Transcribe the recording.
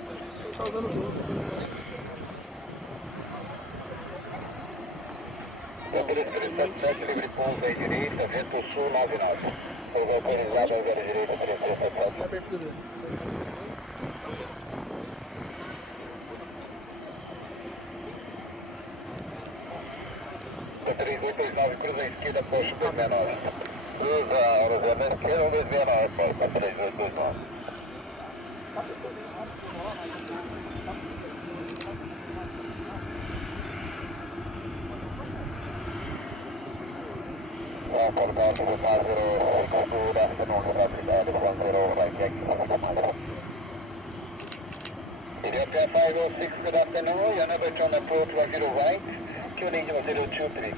Ele tá usando o 640. Livre ponto à direita, vento sul, 99. Pouso autorizado à direita, 377. Abertura. O 3239, cruza à esquerda, posto 269. Cruza a esquerda, 269, posto 3829. Portato con 0, good afternoon, Rapid 10, right exit. India 506, good afternoon, your number turn approach 10 right, tuning 023.